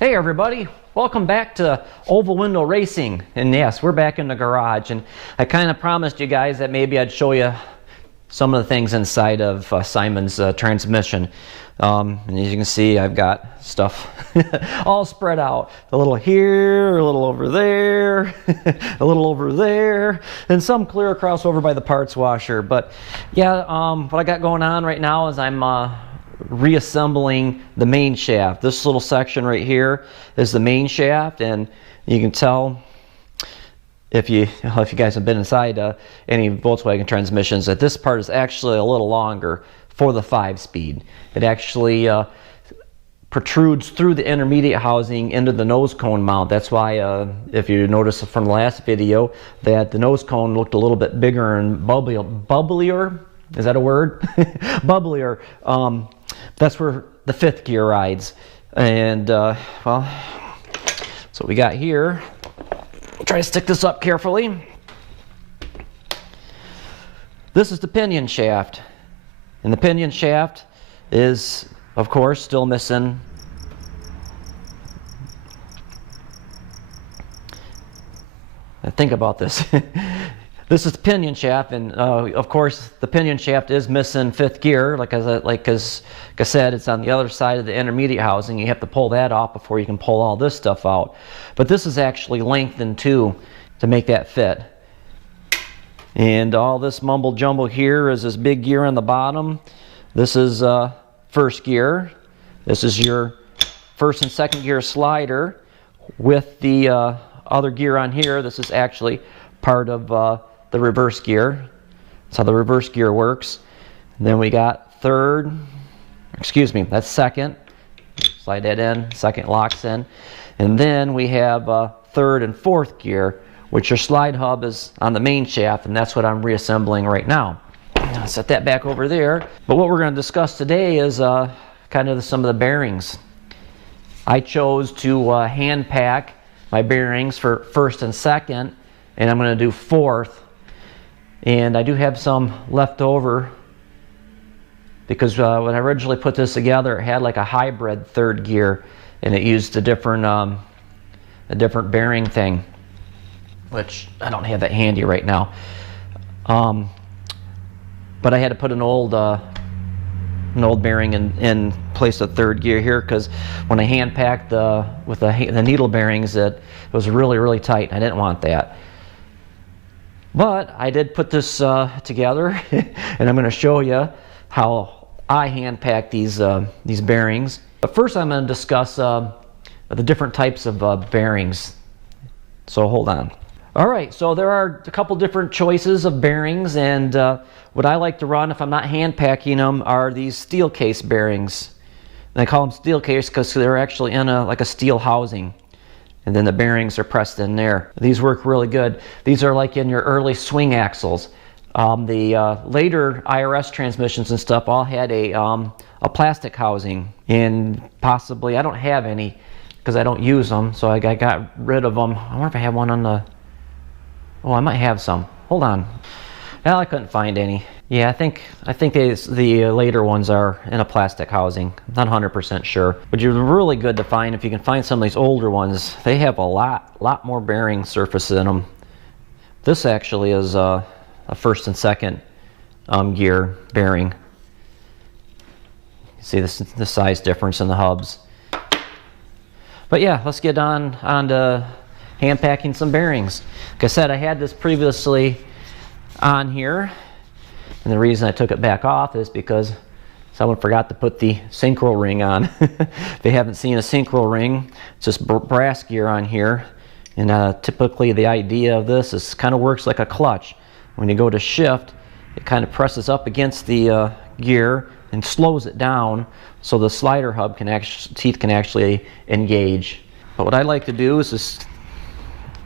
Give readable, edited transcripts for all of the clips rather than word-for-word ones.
Hey everybody, welcome back to Oval Window Racing. And yes, we're back in the garage, and I kind of promised you guys that maybe I'd show you some of the things inside of Simon's transmission. And as you can see, I've got stuff all spread out. A little here, a little over there, a little over there, and some clear across over by the parts washer. But yeah, what I got going on right now is I'm reassembling the main shaft. This little section right here is the main shaft, and you can tell if you guys have been inside any Volkswagen transmissions that this part is actually a little longer for the 5-speed. It actually protrudes through the intermediate housing into the nose cone mount. That's why if you notice from the last video that the nose cone looked a little bit bigger and bubblier. Is that a word? Bubblier. That's where the 5th gear rides. And well, that's what we got here. I'll try to stick this up carefully. This is the pinion shaft. And the pinion shaft is, of course, still missing think about this. This is the pinion shaft, and of course the pinion shaft is missing 5th gear. Like I said, it's on the other side of the intermediate housing. You have to pull that off before you can pull all this stuff out. But this is actually lengthened too to make that fit. And all this mumble jumble here is this big gear on the bottom. This is 1st gear. This is your 1st and 2nd gear slider with the other gear on here. This is actually part of the reverse gear. That's how the reverse gear works. And then we got 3rd, excuse me, that's 2nd. Slide that in, 2nd locks in. And then we have 3rd and 4th gear, which your slide hub is on the main shaft, and that's what I'm reassembling right now. I'll set that back over there. But what we're going to discuss today is kind of some of the bearings. I chose to hand pack my bearings for 1st and 2nd, and I'm going to do 4th. And I do have some left over because when I originally put this together, it had like a hybrid 3rd gear, and it used a different bearing thing, which I don't have that handy right now. But I had to put an old bearing in place of 3rd gear here, because when I hand packed with the needle bearings, it was really tight. I didn't want that. But I did put this together, and I'm going to show you how I hand pack these bearings. But first, I'm going to discuss the different types of bearings. So hold on. All right, so there are a couple different choices of bearings, and what I like to run if I'm not hand packing them are these steel case bearings. And I call them steel case because they're actually in like a steel housing, and then the bearings are pressed in there. These work really good. These are like in your early swing axles. The later IRS transmissions and stuff all had a plastic housing, and possibly I don't have any because I don't use them, so I got rid of them. I wonder if I have one on the... Oh, I might have some. Hold on. Well, I couldn't find any. Yeah, I think the later ones are in a plastic housing. Not 100% sure. But you're really good to find if you can find some of these older ones. They have a lot more bearing surface in them. This actually is a 1st and 2nd gear bearing. You see the size difference in the hubs. But yeah, let's get on to hand packing some bearings. Like I said, I had this previously on here, and the reason I took it back off is because someone forgot to put the synchro ring on. If you haven't seen a synchro ring, it's just brass gear on here, and typically the idea of this is kind of works like a clutch. When you go to shift, it kind of presses up against the gear and slows it down so the slider hub teeth can actually engage. But what I like to do is just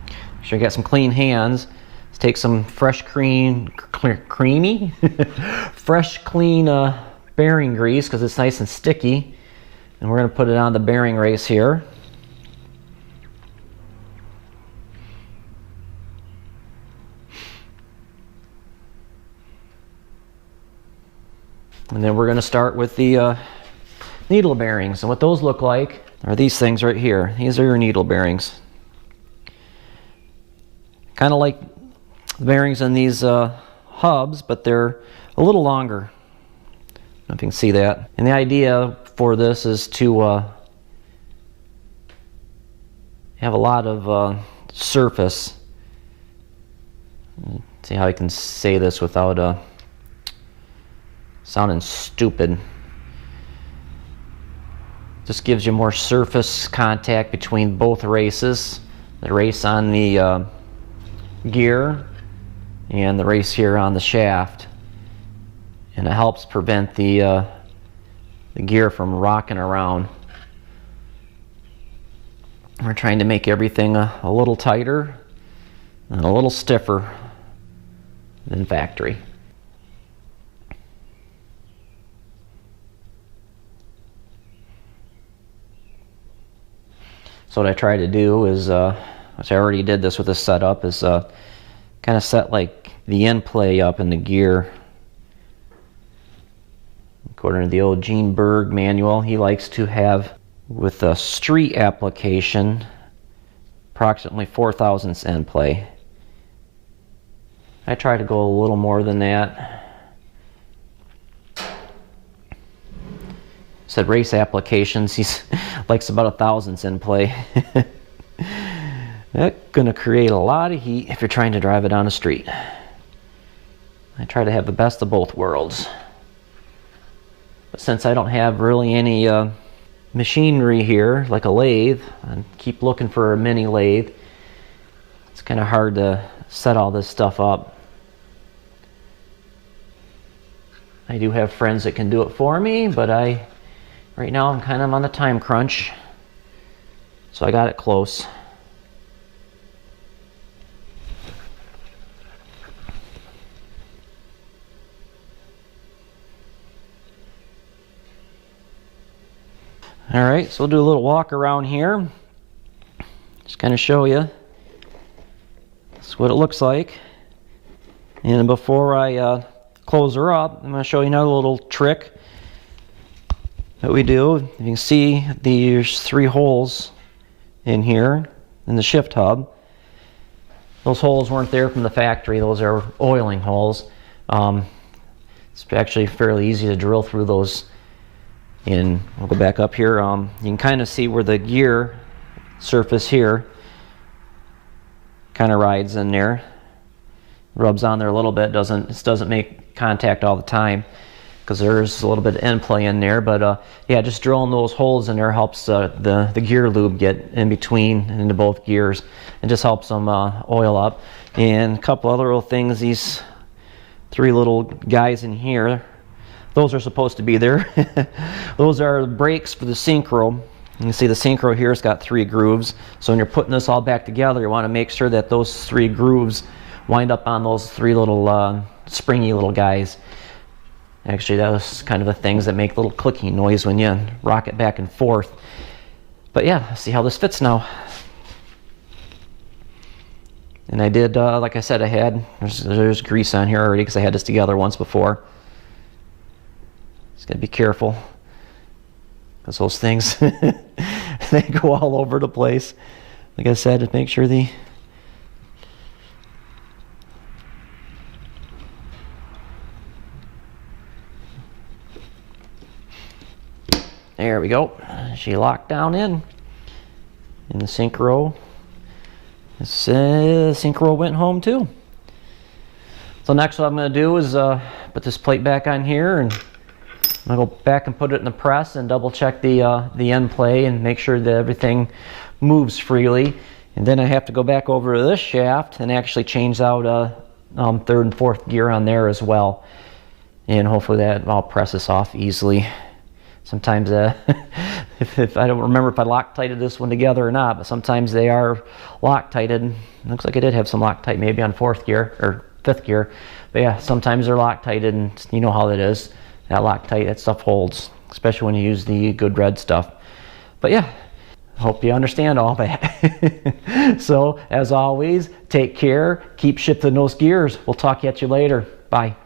make sure I got some clean hands. Let's take some fresh clean bearing grease, because it's nice and sticky, and we're going to put it on the bearing race here. And then we're going to start with the needle bearings. And what those look like are these things right here. These are your needle bearings. Kind of like the bearings in these hubs, but they're a little longer. I don't know if you can see that. And the idea for this is to have a lot of surface. Let's see how I can say this without sounding stupid. Just gives you more surface contact between both races. The race on the gear and the race here on the shaft. And it helps prevent the gear from rocking around. We're trying to make everything a little tighter and a little stiffer than factory. So what I try to do is, which I already did this with this setup, is kind of set like the end play up in the gear. According to the old Gene Berg manual, he likes to have, with a street application, approximately 4 thousandths end play. I try to go a little more than that. Said race applications, he likes about 1 thousandths end play. That's going to create a lot of heat if you're trying to drive it on the street. I try to have the best of both worlds. But since I don't have really any machinery here, like a lathe, I keep looking for a mini lathe. It's kind of hard to set all this stuff up. I do have friends that can do it for me, but right now I'm kind of on a time crunch. So I got it close. All right, so we'll do a little walk around here. Just kind of show you. That's what it looks like. And before I close her up, I'm going to show you another little trick that we do. You can see there's 3 holes in here in the shift hub. Those holes weren't there from the factory. Those are oiling holes. It's actually fairly easy to drill through those. And we'll go back up here. You can kind of see where the gear surface here kind of rides in there. Rubs on there a little bit. Doesn't make contact all the time because there's a little bit of end play in there. But yeah, just drilling those holes in there helps the gear lube get in between and into both gears. It just helps them oil up. And a couple other little things. These 3 little guys in here. Those are supposed to be there. Those are the brakes for the synchro. You can see the synchro here has got 3 grooves. So when you're putting this all back together, you want to make sure that those 3 grooves wind up on those 3 little springy little guys. Actually, that was kind of the things that make a little clicking noise when you rock it back and forth. But yeah, let's see how this fits now. And I did, like I said, there's grease on here already because I had this together once before. Just gotta be careful because those things they go all over the place. Like I said, to make sure there we go. She locked down in the synchro. The synchro went home too. So next what I'm going to do is put this plate back on here, and I'm going to go back and put it in the press and double check the end play and make sure that everything moves freely. And then I have to go back over to this shaft and actually change out 3rd and 4th gear on there as well. And hopefully that all presses off easily. Sometimes if I don't remember if I Loctited this one together or not, but sometimes they are Loctited. Looks like I did have some Loctite maybe on 4th gear or 5th gear. But yeah, sometimes they're Loctited, and you know how that is. That Loctite, that stuff holds, especially when you use the good red stuff. But yeah, hope you understand all that. So, as always, take care, keep shifting those gears. We'll talk at you later. Bye.